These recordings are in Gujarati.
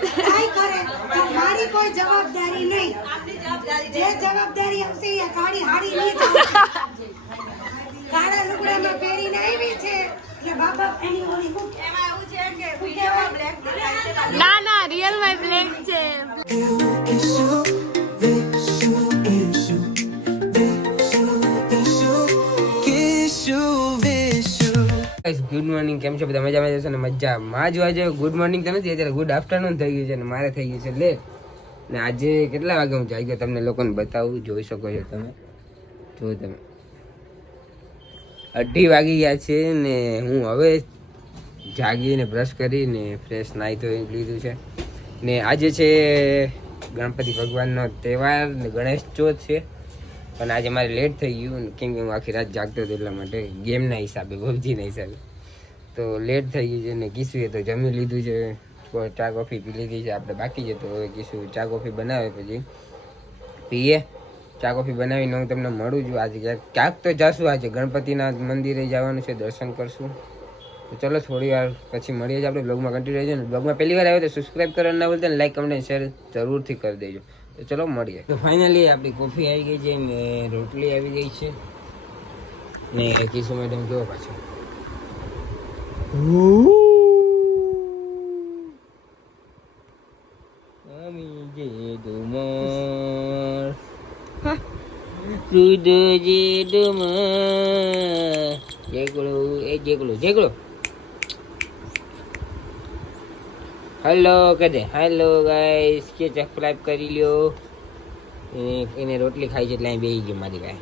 કાઈ કરે મારી કોઈ જવાબદારી નહીં. જે જવાબદારી આવશે એ કાળી હાડી નહીં કાળા લુગડામાં પહેરીને આવી છે એટલે બાબા એની ઓલી બુક એમાં એવું છે કે વિડિયો બ્લેક ના ના રિયલ માં બ્લેક છે. ગુડ મોર્નિંગ, કેમ છો બધા? મજામાં જશો ને? મજામાં જ આજે ગુડ મોર્નિંગ તો નથી, અત્યારે ગુડ આફ્ટરનૂન થઈ ગયું છે ને મારે થઈ ગયું છે લેટ. ને આજે કેટલા વાગે હું જાગ્યો તમને લોકોને બતાવું, જોઈ શકો છો તમે. જો તમે 2:30 વાગી ગયા છે ને હું હવે જાગીને બ્રશ કરીને ફ્રેશ નાહી ધોઈ લીધું છે. ને આજે છે ગણપતિ ભગવાનનો તહેવાર ને ગણેશ ચોથ છે, પણ આજે મારે લેટ થઈ ગયું કેમ કે હું આખી રાત જાગતો હતો એટલા માટે, ગેમના હિસાબે, પબજીના હિસાબે તો લેટ થઈ ગયું છે. ને કિશુએ તો જમી લીધું છે, ચા કોફી પી લીધી છે, આપણે બાકી છે. તો હવે કિશુ ચા કોફી બનાવે પછી પીએ. ચા કોફી બનાવીને હું તમને મળું છું. આજે ક્યાંક તો જશું, આજે ગણપતિના મંદિરે જવાનું છે, દર્શન કરશું. તો ચલો થોડી વાર પછી મળીએ જ આપણે. બ્લોગમાં કન્ટિન્યુ રહેજો ને બ્લોગમાં પહેલી વાર આવ્યો તો સબસ્ક્રાઈબ કરવાનું ના ભૂલતા ને લાઈક કમેન્ટ શેર જરૂરથી કરી દેજો. તો ચલો મળીએ. તો ફાઇનલી આપણી કોફી આવી ગઈ છે ને રોટલી આવી ગઈ છે ને કિશુ મેડમ કેવો પાછો હેલો કદે હેલો ગાઈસ, કે સબસ્ક્રાઇબ કરી લ્યો. એને રોટલી ખાઈ છે એટલે અહીં બેસી ગયો મારી ગાય.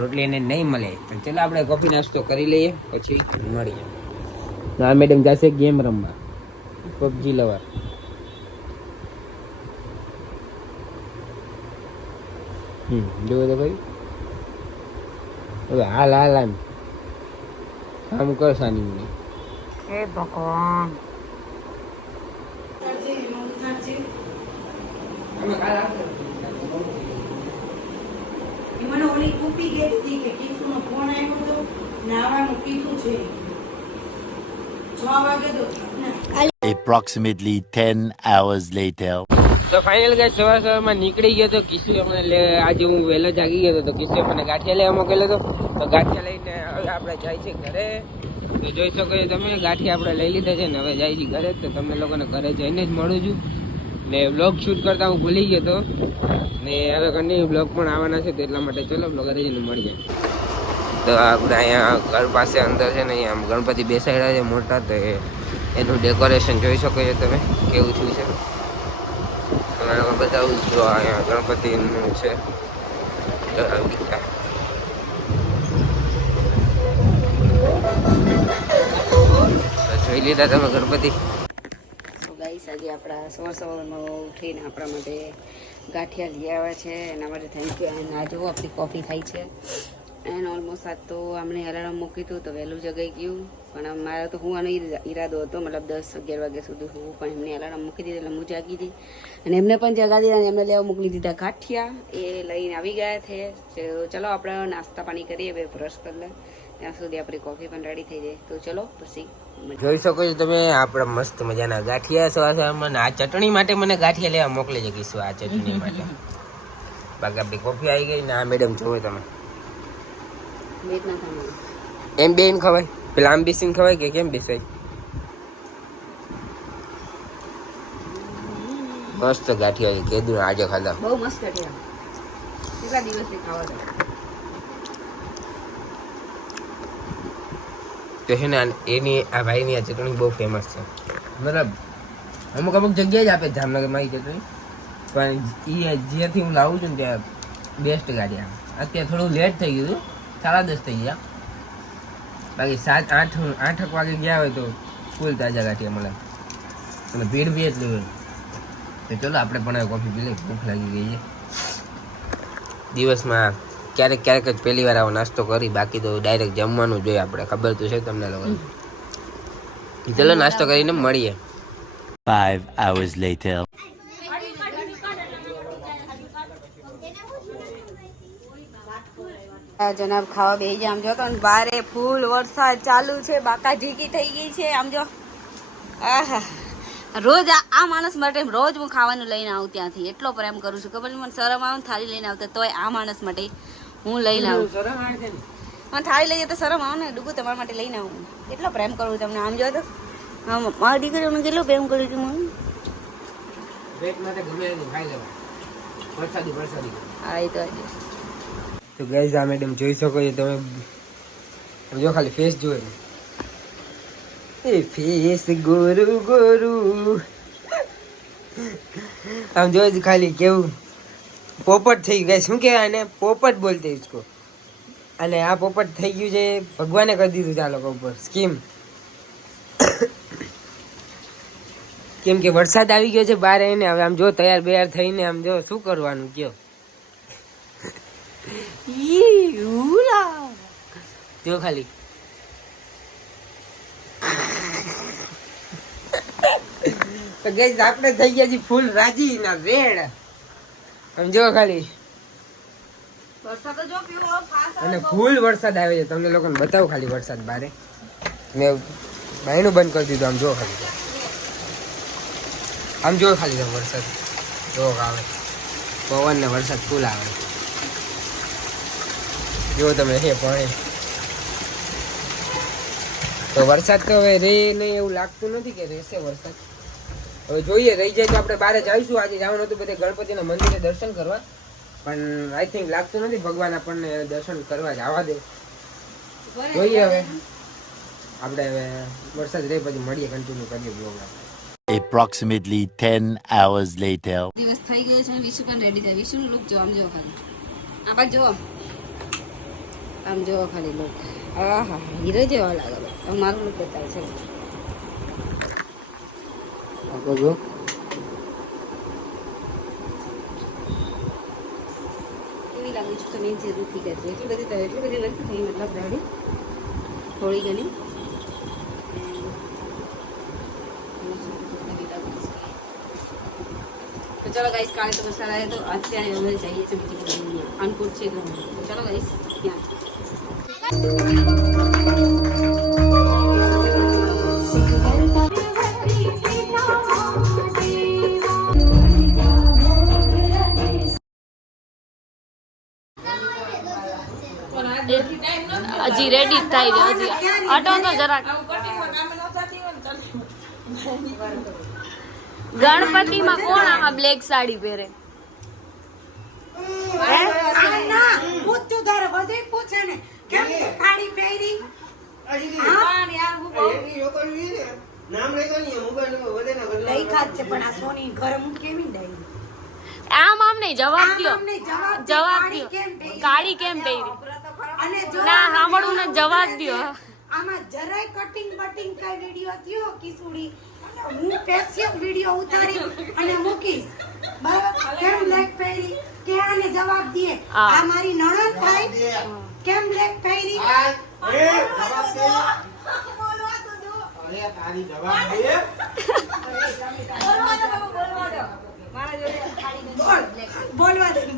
રોટલી એને નહીં મળે પણ ચાલો આપણે કોફી નાસ્તો કરી લઈએ પછી મળીએ. ના મેડમ જશે ગેમ રમવા, પબજી લવર. જોવો તો ભાઈ, હવે હાલ હાલ આમ કામ કર સાની. હે ભગવાન, મને ઓલી કુપી ગઈ કે કિશુનો ફોન આવ્યો તો નાવાનું કીધું છે 6 વાગે તો Approximately 10 hours later. તો ફાઇનલ ગાઈસ સવારમાં નીકળી ગયો તો કિશુ મને આજે હું વહેલો જાગી ગયો તો કિશુ મને ગાંઠિયા લેવા મોકલેલો હતો. તો ગાંઠિયા લઈને હવે આપણે જાય છે ઘરે. તો જોઈ શકો છો તમે, ગાંઠિયા આપણે લઈ લીધા છે ને હવે જાય છે ઘરે. તો તમને લોકોને ઘરે જઈને જ મળું છું. ને બ્લોગ શૂટ કરતા હું ભૂલી ગયો હતો ને હવે કન્ટિન્યુ બ્લોગ પણ આવવાના છે, તો એટલા માટે ચલો બ્લોગ જઈને મળીએ. તો આપણે અહીંયા ઘર પાસે અંદર છે ને અહીંયા ગણપતિ બેસાડ્યા છે મોટા, તો એનું ડેકોરેશન જોઈ શકો છો તમે કેવું થયું છે. તમારે બતાવું જો અહીંયા ગણપતિનું છે. જોઈ લીધા તમે ગણપતિ. ગાઈસ આજે આપણા સવારમાં ઉઠીને આપણા માટે ગાંઠિયા લઈ આવ્યા છે, એના માટે થેન્ક યુ. અને આ જુઓ આપણી કોફી થાય છે. એન્ડ ઓલમોસ્ટ આજ તો અમને અલાર્મ મૂકી હતું તો વહેલું જગાઈ ગયું, પણ મારો તો હું આનો ઈરાદો હતો મતલબ 10-11 વાગ્યા સુધી હું, પણ એમને અલાર્મ મૂકી દીધી એટલે હું જાગી હતી અને એમને પણ જગા દીધા અને એમને લેવા મોકલી દીધા ગાંઠિયા. એ લઈને આવી ગયા છે. ચલો આપણે નાસ્તા પાણી કરીએ, બે બ્રશ કરી લે ત્યાં સુધી આપણી કોફી પણ રેડી થઈ જાય. તો ચલો પછી જોઈ શકો છો તમે આપણા મસ્ત મજાના ગાંઠિયા સવારમાં. આ ચટણી માટે મને ગાંઠિયા લેવા મોકલી શકીશું, આ ચટણી માટે. બાકી આપણી કોફી આવી ગઈ ને આ મેડમ જોવે તમે એમ બેન ખવાય, પેલા આમ બેસીને ખવાય કે કેમ બેસાય? મસ્ત ગાંઠિયા કીધું આજે ખાધા, બહુ મસ્ત ગાંઠિયા, કેટલા દિવસથી ખાવા હતા. તો છે ને એની આ ભાઈની આ ચટણી બહુ ફેમસ છે. મતલબ અમુક જગ્યાએ જ આપે જામનગરમાં એ ચટણી, પણ એ જ્યાંથી હું લાવું છું ને ત્યાં બેસ્ટ ગાંઠિયા. અત્યારે થોડું લેટ થઈ ગયું, 10:30 થઈ ગયા, બાકી 7-8 વાગે ગયા હોય તો ફૂલ તાજા ગાંઠિયા મળે અને ભીડ બી એટલી હોય. તો ચલો આપણે પણ કોફી પી લઈએ, ભૂખ લાગી ગઈ છે. દિવસમાં ક્યારેક ક્યારેક જ પહેલી વાર આવો નાસ્તો કરી, બાકી તો ડાયરેક્ટ જમવાનું જોઈએ આપણે, ખબર તો છે તમને લોકોને. ચલો નાસ્તો કરીને મળીએ. 5 hours later. જનાબ ખાવા બેસી જાય. આમ જો તો બારે ફૂલ વરસાદ ચાલુ છે, બાકા ઝીકી થઈ ગઈ છે. આમ જો આહા રોજ આ માણસ માટે રોજ હું ખાવાનું લઈને આવું ત્યાંથી, એટલો પ્રેમ કરું છું. ખબર નહીં મને શરમ આવે ને થાળી લઈને આવતા, તોય આ માણસ માટે હું લઈને આવું. મને થાળી લઈએ તો શરમ આવે ને, ડૂબું તમારા માટે લઈને આવું. એટલો પ્રેમ કરું તમને. આમ જો તો હા, મારી દીકરીઓને કેટલો પ્રેમ કર્યું હતું મને. હા એ તો ગાઈસ આ મેડમ જોઈ શકો છો તમે, જો ખાલી ફેસ જોઈ એ ફેસ ગોરુ ગોરુ, આમ જો ખાલી કેવું પોપટ થઈ ગયું. શું કહેવાય ને, પોપટ બોલતે इसको. અને આ પોપટ થઈ ગયું છે ભગવાને કરી દીધું છે આ લોકો ઉપર સ્કીમ. કેમ કે વરસાદ આવી ગયો છે બહાર આવીને. હવે આમ જો તૈયાર બૈયાર થઈને આમ જો શું કરવાનું કયો. જો ખાલી તો ગઈસ આપણે થઈ ગયા છીએ ફૂલ રાજી ના વેડ. આમ જો ખાલી અને ફૂલ વરસાદ આવે છે. તમને લોકોને બતાવું ખાલી વરસાદ બારે. મેં બાયણું બંધ કરી દીધું. આમ જો ખાલી, આમ જો ખાલી વરસાદ જો આવે, પવન ને વરસાદ ફૂલ આવે. જો તમે હે પાણી તો વરસાદ તો હવે રે નહીં એવું લાગતું નથી કે રહેશે વરસાદ. હવે જોઈએ, રહી જાય તો આપણે બહાર જઈશું. આજે જવાનું હતું બધે ગણપતિના મંદિરે દર્શન કરવા, પણ આઈ થિંક લાગતું નથી ભગવાન આપણને દર્શન કરવા જવા દે. જોઈએ હવે આપણે હવે વરસાદ રહે પછી મળીએ, કન્ટિન્યુ કરીએ પ્રોગ્રામ. Approximately 10 hours later. દિવસ થઈ ગયો છે. વિશુ પણ રેડી થાય. વિશુનું લુક જો, આમ જો ખાલી, આ બાજુ જો, આમ જો ખાલી લુક. હા હા, હીરો જેવા લાગે. હવે મારું લુક બતાવે છે. જો કેવી લાગુ છું તમે જરૂરથી કહેજો. એટલી બધી નથી થઈ, મતલબ રેડી થોડી ઘણી. તો ચલો ગાઈસ, કાલે તો વરસાદ આવે તો અત્યારે અમે જઈએ છીએ બીજી અનકૂટ છે. તો ચલો ગાઈસ ત્યાં હજી રેડી થાય છે. હજી અટો તો જરાક. ગણપતિમાં કોણ આમાં બ્લેક સાડી પહેરે? આમ નહીં, જવાબ દ્યો. જવાબ દ્યો. કાળી કેમ પહેરી? ના સાંભળવું ને જવાબ દ્યો. આમાં જરાય કટિંગ બટિંગ કઈ વિડિયો થયો કિસુડી, હું સ્પેશિયલ વિડિયો ઉતારી અને મૂકીશ. બરાબર? કેમ બ્લેક પહેરી કે આને જવાબ દે. આ મારી નણંદ થાય કેમ બ્લેક પહેરી?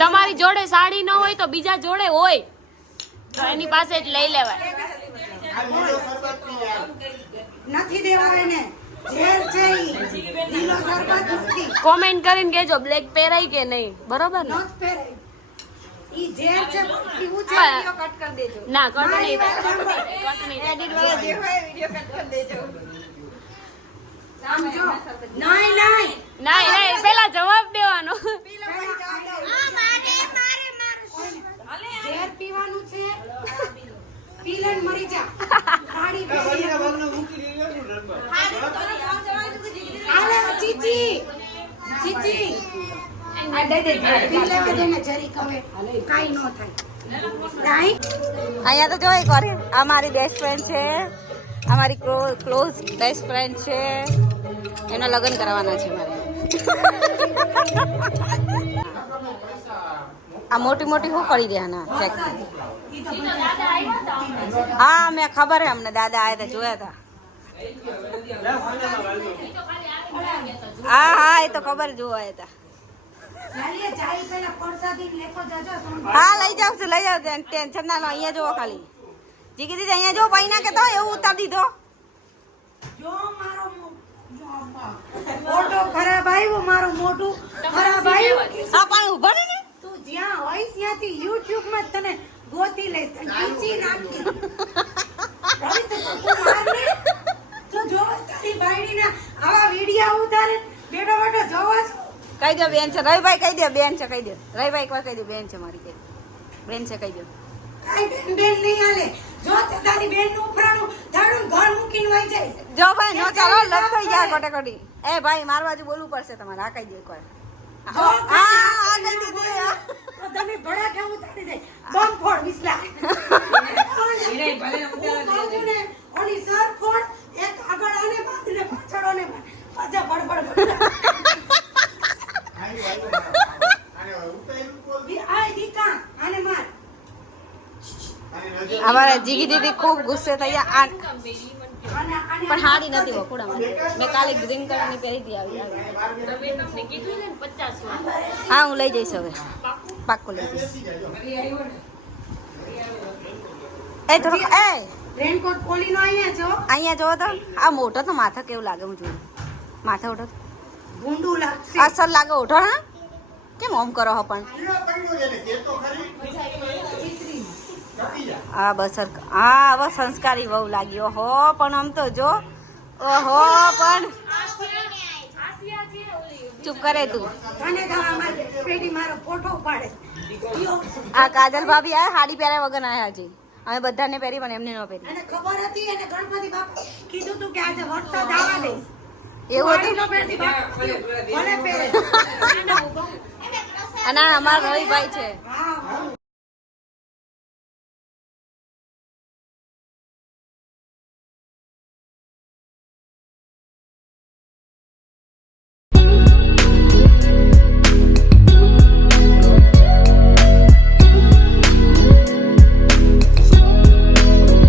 તમારી જોડે સાડી ન હોય તો બીજા જોડે હોય તો એની પાસે જ લઈ લેવાય. નથી દેવા એને, ઝેર છે ઈ. લીલો શરબત નથી. કોમેન્ટ કરીને કેજો બ્લેક પહેરાય કે નહીં, બરોબર ને? નોટ પહેરાય. ઈ ઝેર છે, પીવું છે. વિડિયો કટ કરી દેજો. ના કટ નહીં થાય. એડિટ વાળા જે હોય વિડિયો કટ કરી દેજો. સમજો? નહીં નહીં નહીં, પેલા જવાબ દેવાનો. ઝેર પીવાનું છે, પી લે મરી જા. ખાડી આલે ચીચી ચીચી આ દે દે પી લેવા દે ને જરી કવે કાઈ નો થાય. અહીંયા તો જો એક વાર આ મારી બેસ્ટ ફ્રેન્ડ છે, આ મારી ક્લોઝ બેસ્ટ ફ્રેન્ડ છે. એના લગ્ન કરવાના છે મારે. આ મોટી મોટી શું કરી રહ્યા ના? હા મેં ખબર હે, અમને દાદા આયા હતા, જોયા હતા. હા હા એ તો ખબર, જોવા આવ્યા હતા. હા લઈ જાવ છું, લઈ જાવ, ટેન્શન ના લો. અહીંયા જોવો ખાલી, જીગી દીદી અહીંયા જો પૈના કે તો એવું ઉતાર દીધો. જો મારો આવ્યું મારું મોઢું ખરાબ આવ્યું આ પાણી ઉભા રહે ને તું જ્યાં હોય ત્યાંથી YouTube માં જ તને ગોતી લઈશ તને ખીચી નાખી રવિ તો તું મારને તું જોવસ તારી બાયડીના આવા વિડિયો ઉતારે બેઠો બેઠો જોવસ કહી દો બેન છે રવિભાઈ કહી દો બેન છે કહી દો રવિભાઈ એકવાર કહી દો બેન છે મારી કહી બેન છે કહી દો કાઈ બેન નહીં હાલે જો તે તારી બેન નું ઉપરાણું તારું ઘર મૂકીને વઈ જાય જો ભાઈ નો ચાલો લપ થઈ જાય કોટે કોટી એ ભાઈ માર બાજુ બોલવું પડશે તમારે આ કહી દો એકવાર જો હા કહી દીધું તો તને ભડાકે ઉતારી દે બમ ફોડ વિસલા ઓલી સર ફોડ એક આગળ આને બાંધને પાછળ આને પાછા બડબડ આય દીકા આને માર અમારા જીગી દીદી ખૂબ ગુસ્સે થયા આને પણ હાડી નથી વખોડામાં મેં કાલે ગ્રીન કલરની પહેરી હતી આવી હા હું લઈ જઈશ હવે પાક્કો લઈ જઈશ એ થોડુંક એ રેનકોટ પોલીનો અહીંયા છો અહીંયા જોવો તો આ મોટો તો માથા કેવું લાગે હું જોયું માથા ઓઢો ભૂંડું લાગશે અસર લાગે ઓઢો હા કેમ ઓમ કરો હો પણ હા બસ હા હવે સંસ્કારી વહુ લાગ્યો હો પણ આમ તો જો ઓહો પણ ચૂપ કરે તું અને ગાવા માટે પેટી મારો ફોટો પાડે આ કાજલ ભાભી આ સાડી પહેર્યા વગર આયા હજી અમે બધાને પહેરી પણ એમને ન પહેરી અને ખબર હતી અને ગણપતિ બાપા કીધું તું કે આજે વરસાદ આવવા દે એવું હતું નો પહેરતી બાપા ભલે પહેરે અને આ અમારા રવિભાઈ છે હા